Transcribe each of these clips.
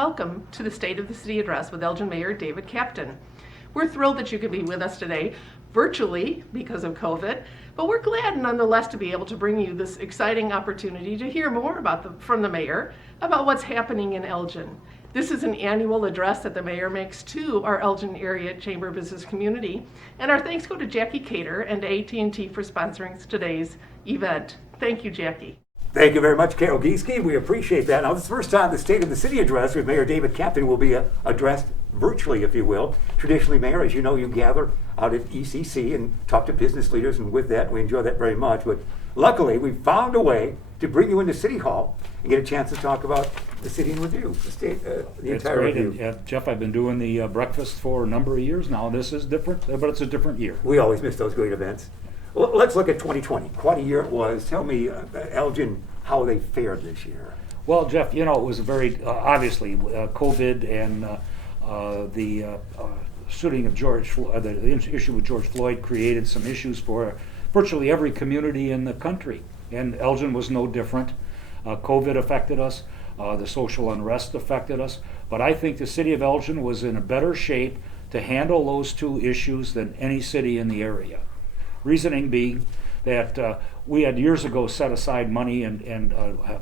welcome to the State of the City Address with Elgin Mayor David Captain. We're thrilled that you could be with us today, virtually because of COVID, but we're glad nonetheless to be able to bring you this exciting opportunity to hear more from the mayor about what's happening in Elgin. This is an annual address that the mayor makes to our Elgin area chamber business community, and our thanks go to Jackie Cater and AT&T for sponsoring today's event. Thank you, Jackie. Thank you very much, Carol Gieske. We appreciate that. Now, this is the first time the State of the City Address with Mayor David Captain will be addressed virtually, if you will. Traditionally, Mayor, as you know, you gather out at ECC and talk to business leaders, and with that, we enjoy that very much. But luckily, we found a way to bring you into City Hall and get a chance to talk about the city in review, the state, the entire great. review. And, Jeff, I've been doing the breakfast for a number of years now. This is different, but it's a different year. We always miss those great events. Well, let's look at 2020. Quite a year it was. Tell me, Elgin, how they fared this year. Well, Jeff, you know, it was a very, obviously, COVID and the shooting of the issue with George Floyd created some issues for virtually every community in the country. And Elgin was no different. COVID affected us. The social unrest affected us. But I think the city of Elgin was in a better shape to handle those two issues than any city in the area. Reasoning being that we had years ago set aside money and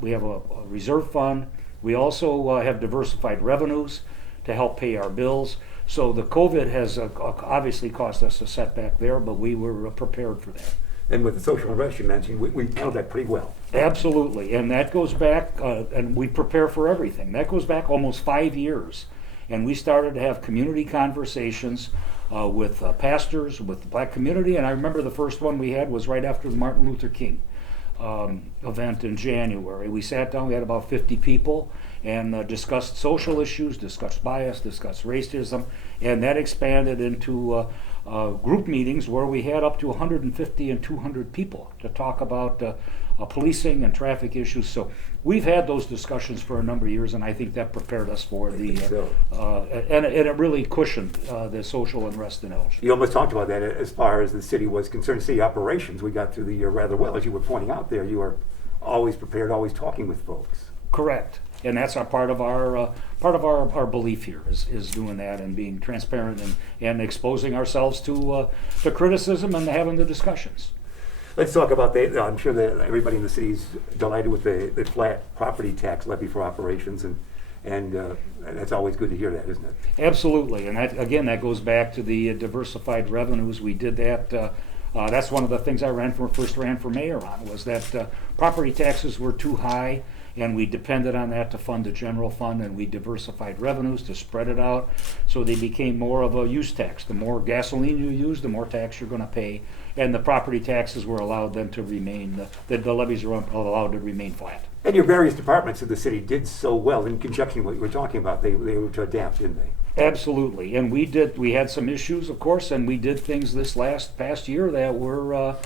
we have a reserve fund. We also have diversified revenues to help pay our bills. So the COVID has obviously caused us a setback there, but we were prepared for that. And with the social unrest you mentioned, we handled that pretty well. Absolutely, and that goes back, and we prepare for everything. That goes back almost 5 years. And we started to have community conversations with pastors, with the black community, and I remember the first one we had was right after the Martin Luther King event in January. We sat down, we had about 50 people, and discussed social issues, discussed bias, discussed racism, and that expanded into group meetings where we had up to 150 and 200 people to talk about policing and traffic issues. So we've had those discussions for a number of years, and I think that prepared us for and it really cushioned the social unrest in Elgin. You almost talked about that as far as the city was concerned. City operations, we got through the year rather well. As you were pointing out there, you are always prepared, always talking with folks. Correct, and that's part of our belief here is doing that and being transparent and exposing ourselves to criticism and having the discussions. Let's talk about I'm sure that everybody in the city is delighted with the flat property tax levy for operations, and that's always good to hear that, isn't it? Absolutely, and that goes back to the diversified revenues. We did that. That's one of the things I first ran for mayor on, was that property taxes were too high, and we depended on that to fund the general fund, and we diversified revenues to spread it out, so they became more of a use tax. The more gasoline you use, the more tax you're going to pay, and the property taxes were allowed then to remain, the levies were allowed to remain flat. And your various departments of the city did so well in conjunction with what you were talking about. They were to adapt, didn't they? Absolutely, and we had some issues, of course, and we did things this past year that were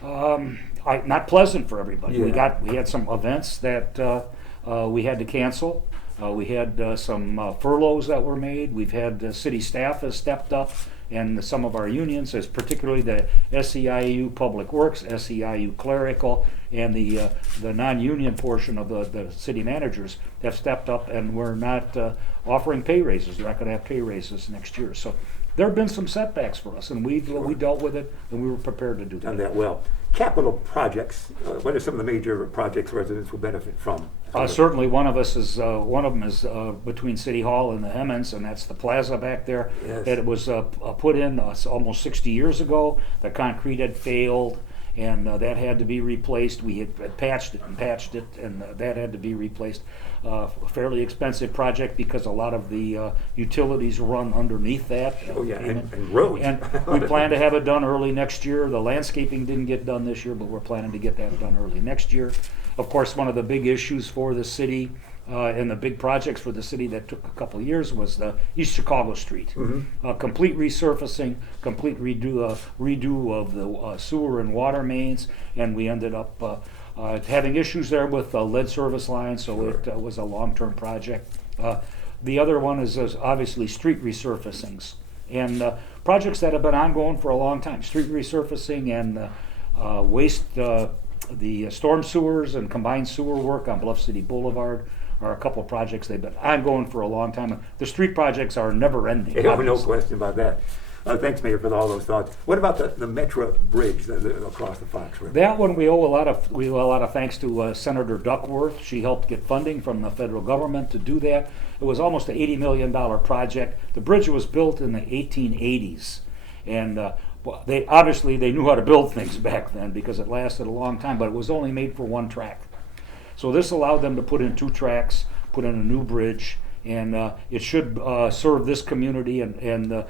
not pleasant for everybody. Yeah. We had some events that we had to cancel. We had some furloughs that were made. We've had city staff has stepped up, and some of our unions, as particularly the SEIU Public Works, SEIU Clerical, and the non-union portion of the city managers have stepped up, and we're not offering pay raises. We're not going to have pay raises next year. So there have been some setbacks for us, and we dealt with it, and we were prepared to do that. Done that well. Capital projects. What are some of the major projects residents will benefit from? Certainly, one of them is between City Hall and the Hemmons, and that's the plaza back there. Yes. That was put in almost 60 years ago. The concrete had failed, and that had to be replaced. We had patched it, and that had to be replaced. A fairly expensive project because a lot of the utilities run underneath that. Oh yeah, and roads. And we plan to have it done early next year. The landscaping didn't get done this year, but we're planning to get that done early next year. Of course, one of the big issues for the city and the big projects for the city that took a couple of years was the East Chicago Street. Mm-hmm. Complete resurfacing, complete redo of the sewer and water mains, and we ended up having issues there with lead service lines, so sure. It was a long-term project. The other one is obviously street resurfacings, and projects that have been ongoing for a long time. Street resurfacing and waste, the storm sewers and combined sewer work on Bluff City Boulevard. are a couple of projects they've been ongoing for a long time. The street projects are never ending. Yeah, no question about that. Thanks, Mayor, for all those thoughts. What about the Metro Bridge across the Fox River? That one we owe a lot of thanks to Senator Duckworth. She helped get funding from the federal government to do that. It was almost an $80 million project. The bridge was built in the 1880s, and they knew how to build things back then because it lasted a long time. But it was only made for one track, so this allowed them to put in 2 tracks, put in a new bridge, and it should serve this community and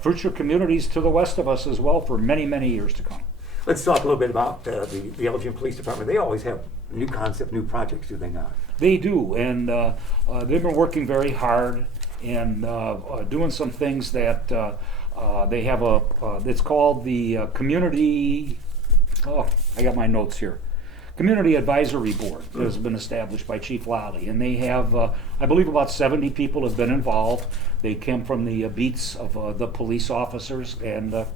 future communities to the west of us as well for many, many years to come. Let's talk a little bit about the Elgin Police Department. They always have new concept, new projects, do they not? They do, and they've been working very hard and doing some things that they have it's called the Community, I got my notes here. Community Advisory Board that has been established by Chief Lally, and they have, I believe, about 70 people have been involved. They came from the beats of the police officers, and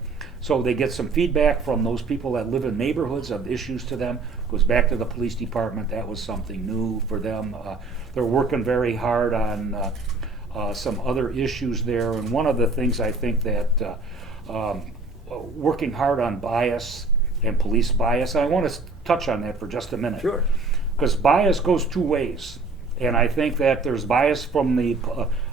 so they get some feedback from those people that live in neighborhoods of issues to them. Goes back to the police department. That was something new for them. They're working very hard on some other issues there, and one of the things I think that working hard on bias and police bias. I want to touch on that for just a minute. Sure. Because bias goes 2 ways. And I think that there's bias from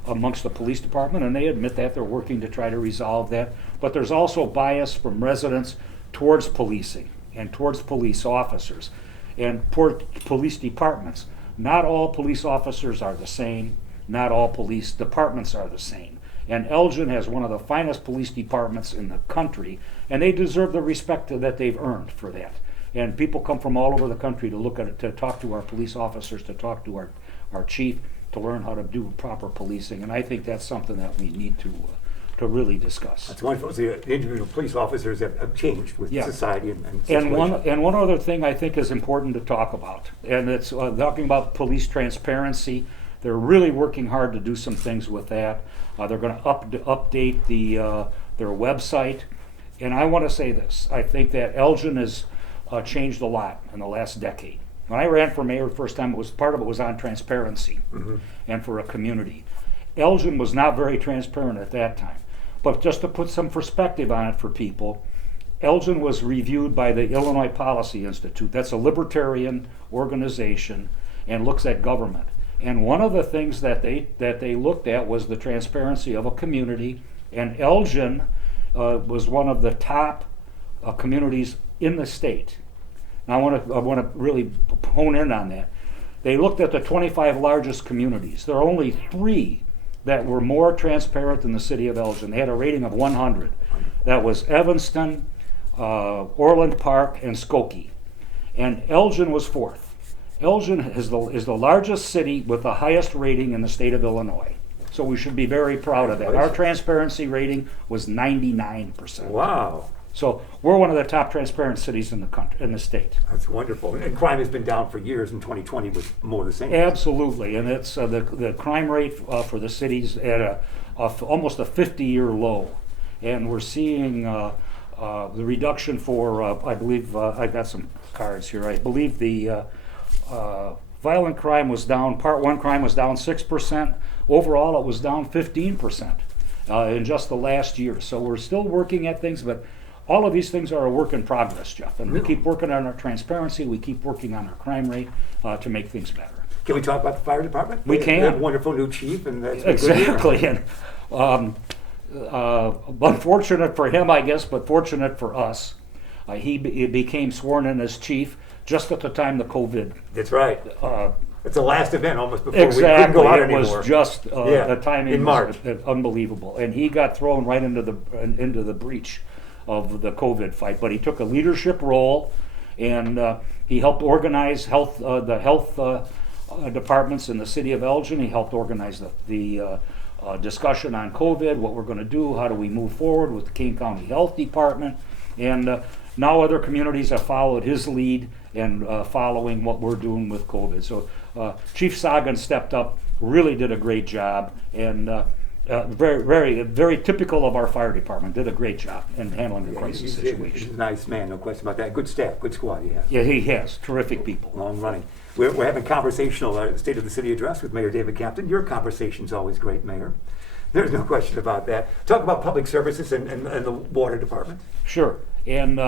amongst the police department, and they admit that they're working to try to resolve that. But there's also bias from residents towards policing and towards police officers and toward police departments. Not all police officers are the same. Not all police departments are the same. And Elgin has one of the finest police departments in the country, and they deserve the respect that they've earned for that. And people come from all over the country to look at it, to talk to our police officers, to talk to our chief, to learn how to do proper policing. And I think that's something that we need to really discuss. That's wonderful. So the individual police officers have changed with society and And situation. one other thing I think is important to talk about, and it's talking about police transparency. They're really working hard to do some things with that. They're going to update their website. And I want to say this. I think that Elgin has changed a lot in the last decade. When I ran for mayor the first time, part of it was on transparency and for a community. Elgin was not very transparent at that time. But just to put some perspective on it for people, Elgin was reviewed by the Illinois Policy Institute. That's a libertarian organization and looks at government. And one of the things that they looked at was the transparency of a community. And Elgin was one of the top communities in the state. Now I want to really hone in on that. They looked at the 25 largest communities. There are only 3 that were more transparent than the city of Elgin. They had a rating of 100. That was Evanston, Orland Park, and Skokie. And Elgin was 4th. Elgin is the largest city with the highest rating in the state of Illinois. So we should be very proud of that. Our transparency rating was 99%. Wow. So we're one of the top transparent cities in the country, in the state. That's wonderful. And crime has been down for years, and 2020 was more the same. Absolutely, and it's the crime rate for the city's at almost a 50-year low, and we're seeing the reduction for I believe I've got some cards here. I believe the violent crime was down. Part 1 crime was down 6%. Overall, it was down 15% in just the last year. So we're still working at things, but all of these things are a work in progress, Jeff. And we keep working on our transparency. We keep working on our crime rate to make things better. Can we talk about the fire department? We can. They have a wonderful new chief, and that's Exactly. And unfortunate for him, I guess, but fortunate for us, he became sworn in as chief just at the time the COVID. That's right. It's the last event almost before we couldn't Exactly. go out It anymore. was just the timing in March. was unbelievable, and he got thrown right into the breach of the COVID fight. But he took a leadership role, and he helped organize the health departments in the city of Elgin. He helped organize the discussion on COVID, what we're going to do, how do we move forward with the Kane County Health Department, and now other communities have followed his lead and following what we're doing with COVID. So Chief Sagan stepped up, really did a great job, and very typical of our fire department. Did a great job in handling the crisis He's situation. a nice man, no question about that. Good staff, good squad he has. Yeah, he has terrific people. Long running. We're having conversational State of the City address with Mayor David Captain. Your conversation's always great, Mayor. There's no question about that. Talk about public services and the water department. Sure. And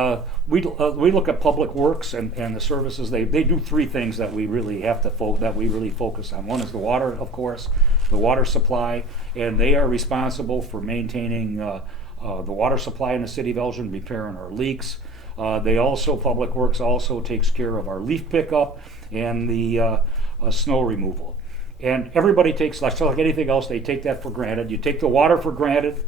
we look at public works and the services. They do three things that we really have to focus on. One is the water, of course, the water supply, and they are responsible for maintaining the water supply in the city of Elgin, repairing our leaks. Public works also takes care of our leaf pickup and the snow removal. And everybody takes, like anything else, they take that for granted. You take the water for granted,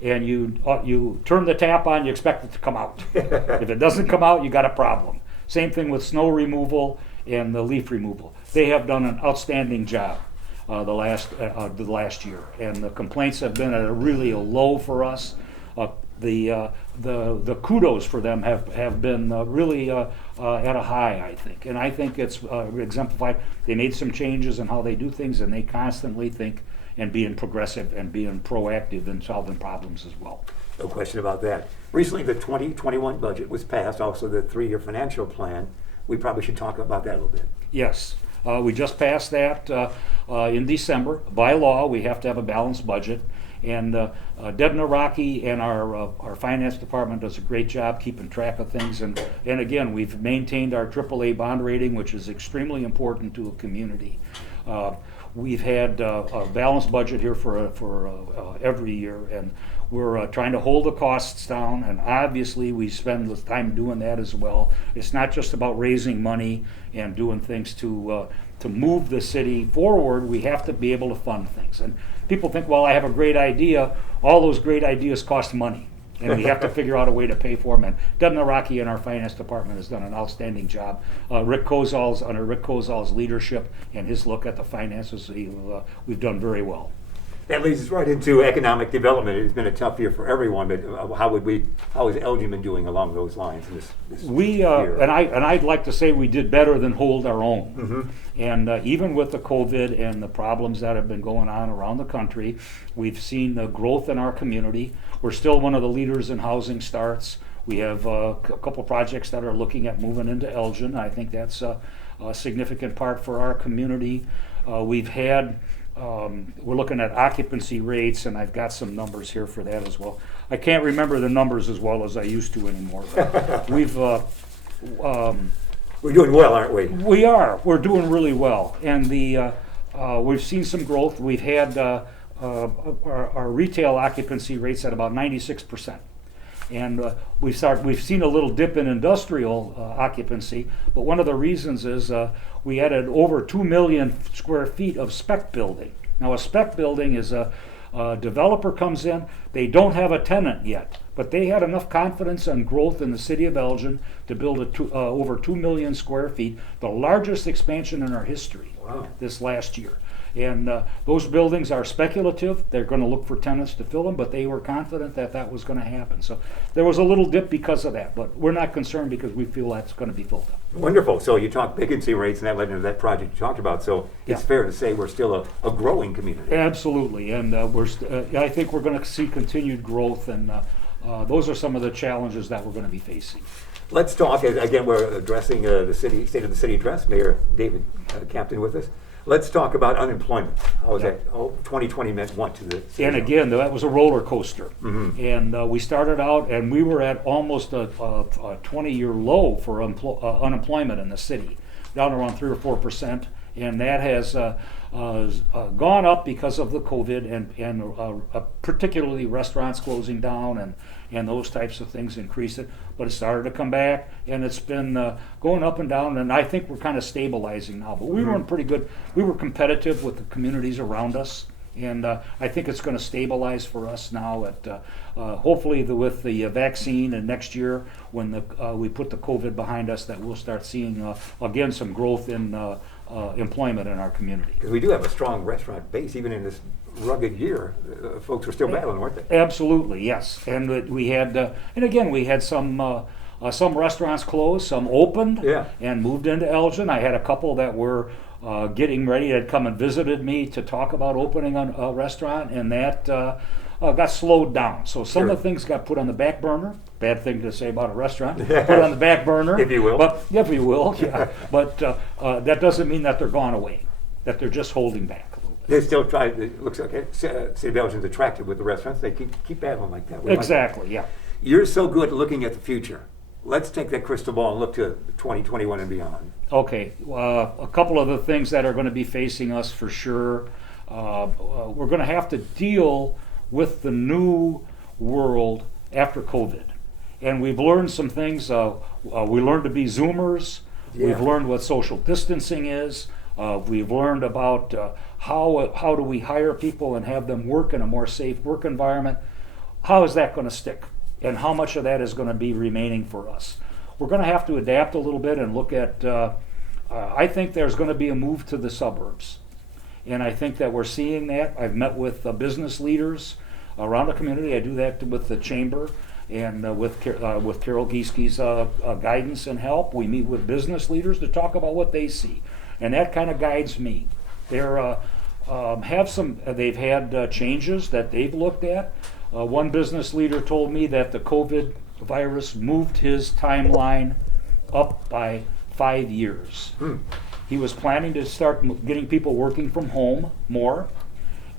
and you turn the tap on, you expect it to come out. If it doesn't come out, you got a problem. Same thing with snow removal and the leaf removal. They have done an outstanding job the last year, and the complaints have been at a low for us. The kudos for them have been really at a high, I think, and I think it's exemplified. They made some changes in how they do things, and they constantly think and being progressive and being proactive in solving problems as well. No question about that. Recently, the 2021 budget was passed, also the 3-year financial plan. We probably should talk about that a little bit. Yes, we just passed that in December. By law, we have to have a balanced budget. And Deb Naraki and our finance department does a great job keeping track of things. And again, we've maintained our AAA bond rating, which is extremely important to a community. We've had a balanced budget here for every year, and we're trying to hold the costs down, and obviously we spend the time doing that as well. It's not just about raising money and doing things to move the city forward. We have to be able to fund things. And people think, well, I have a great idea. All those great ideas cost money, and we have to figure out a way to pay for them. And Deb Naraki in our finance department has done an outstanding job. Under Rick Kozal's leadership and his look at the finances, we've done very well. That leads us right into economic development. It's been a tough year for everyone, but how is Elgin been doing along those lines in this year? And I'd like to say we did better than hold our own. Mm-hmm. And even with the COVID and the problems that have been going on around the country, we've seen the growth in our community. We're still one of the leaders in housing starts. We have a couple projects that are looking at moving into Elgin. I think that's a significant part for our community. We're looking at occupancy rates, and I've got some numbers here for that as well. I can't remember the numbers as well as I used to anymore. But we're doing well, aren't we? We are. We're doing really well, and we've seen some growth. We've had our retail occupancy rates at about 96%. And we've seen a little dip in industrial occupancy, but one of the reasons is we added over 2 million square feet of spec building. Now, a spec building is a developer comes in, they don't have a tenant yet, but they had enough confidence and growth in the city of Elgin to build over 2 million square feet, the largest expansion in our history. Wow. This last year. And those buildings are speculative. They're going to look for tenants to fill them, but they were confident that that was going to happen. So there was a little dip because of that, but we're not concerned because we feel that's going to be filled up. Wonderful. So you talked vacancy rates, and that led into that project you talked about. So it's fair to say we're still a growing community. Absolutely, and I think we're going to see continued growth, and those are some of the challenges that we're going to be facing. Let's talk, again, we're addressing the State of the City address, Mayor David Captain with us. Let's talk about unemployment. How was that? 2020 meant what to the city? And again, that was a roller coaster. Mm-hmm. And we started out, and we were at almost a 20-year low for unemployment in the city, down around 3 or 4%. And that has gone up because of the COVID and particularly restaurants closing down and those types of things increase it. But it started to come back, and it's been going up and down, and I think we're kind of stabilizing now. But we were in pretty good, we were competitive with the communities around us, and I think it's going to stabilize for us now at hopefully with the vaccine, and next year when we put the COVID behind us, that we'll start seeing again some growth in employment in our community. Because we do have a strong restaurant base, even in this rugged year. Folks were still battling, weren't they? Absolutely, yes. And we had, and again, we had some restaurants closed, some opened, Yeah. and moved into Elgin. I had a couple that were getting ready, had come and visited me to talk about opening a restaurant, and that got slowed down. So some of the things got put on the back burner. Bad thing to say about a restaurant. Put on the back burner. If you will. But, if you will, yeah. But that doesn't mean that they're gone away, that they're just holding back a little bit. They still try, it looks like City of Elgin's attracted with the restaurants. They keep battling like that. We like Exactly, yeah. that. You're so good at looking at the future. Let's take that crystal ball and look to 2021 and beyond. Okay, a couple of the things that are going to be facing us for sure. We're going to have to deal with the new world after COVID. And we've learned some things. We learned to be Zoomers. Yeah. We've learned what social distancing is. We've learned about how do we hire people and have them work in a more safe work environment. How is that going to stick? And how much of that is going to be remaining for us? We're going to have to adapt a little bit and look at, I think there's going to be a move to the suburbs. And I think that we're seeing that. I've met with business leaders around the community. I do that with the chamber and with Carol Giesche's guidance and help. We meet with business leaders to talk about what they see. And that kind of guides me. They've had changes that they've looked at. One business leader told me that the COVID virus moved his timeline up by 5 years. He was planning to start getting people working from home more,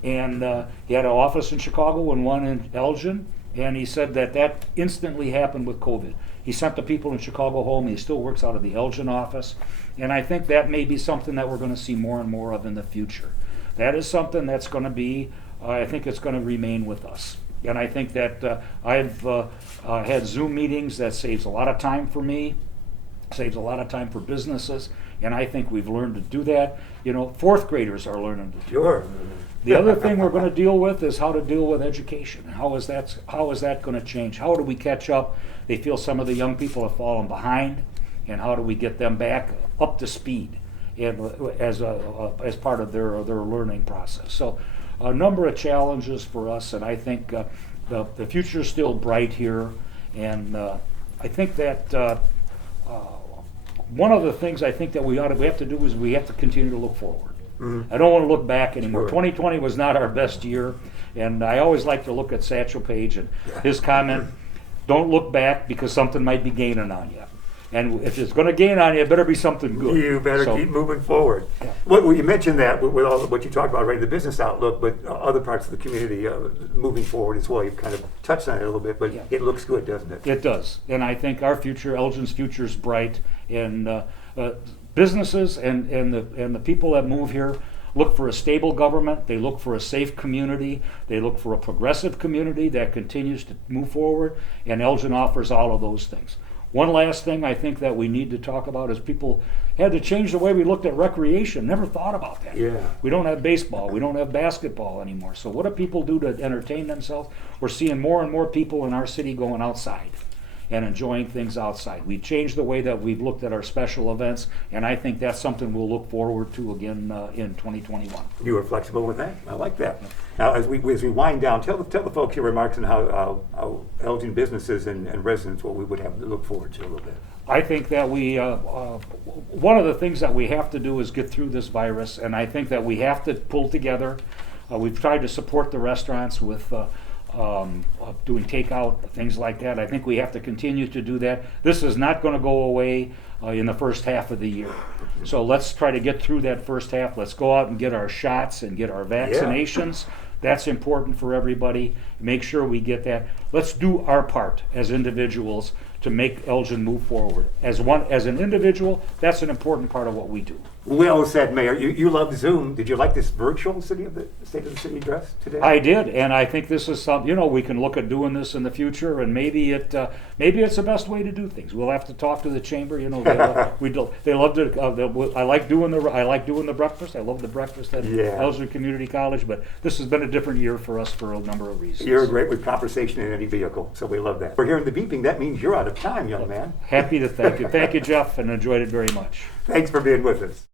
and he had an office in Chicago and one in Elgin, and he said that instantly happened with COVID. He sent the people in Chicago home. He still works out of the Elgin office, and I think that may be something that we're going to see more and more of in the future. That is something that's going to be, I think it's going to remain with us. And I think that I've had Zoom meetings that saves a lot of time for me, saves a lot of time for businesses, and I think we've learned to do that. You know, fourth graders are learning to do Sure. that. The other thing we're going to deal with is how to deal with education. How is that going to change? How do we catch up? They feel some of the young people have fallen behind, and how do we get them back up to speed and as part of their learning process? So a number of challenges for us, and I think the future is still bright here. And I think that one of the things I think that we have to do is we have to continue to look forward. Mm-hmm. I don't want to look back anymore. Sure. 2020 was not our best year, and I always like to look at Satchel Paige and his comment, don't look back because something might be gaining on you. And if it's going to gain on you, it better be something good. You better keep moving forward. Yeah. Well, you mentioned that with all what you talked about, right, the business outlook, but other parts of the community moving forward as well. You've kind of touched on it a little bit, but it looks good, doesn't it? It does. And I think our future, Elgin's future, is bright. And businesses and the people that move here look for a stable government. They look for a safe community. They look for a progressive community that continues to move forward. And Elgin offers all of those things. One last thing I think that we need to talk about is people had to change the way we looked at recreation. Never thought about that. Yeah. We don't have baseball. We don't have basketball anymore. So what do people do to entertain themselves? We're seeing more and more people in our city going outside and enjoying things outside. We've changed the way that we've looked at our special events, and I think that's something we'll look forward to again in 2021. You were flexible with that. I like that. Now, as we wind down, tell the folks your remarks on how Elgin businesses and residents, what we would have to look forward to a little bit. I think that we, one of the things that we have to do is get through this virus, and I think that we have to pull together. We've tried to support the restaurants with doing takeout, things like that. I think we have to continue to do that. This is not going to go away in the first half of the year. So let's try to get through that first half. Let's go out and get our shots and get our vaccinations. Yeah. That's important for everybody. Make sure we get that. Let's do our part as individuals to make Elgin move forward. As an individual, that's an important part of what we do. Well said, Mayor. You love Zoom. Did you like this virtual State of the City address today? I did, and I think this is something, we can look at doing this in the future, and maybe it's the best way to do things. We'll have to talk to the chamber. They love to. I like doing the breakfast. I love the breakfast at Elgin Community College, but this has been a different year for us for a number of reasons. You're great with conversation in any vehicle, so we love that. We're hearing the beeping. That means you're out of time, young man. Happy to thank you. Thank you, Jeff, and enjoyed it very much. Thanks for being with us.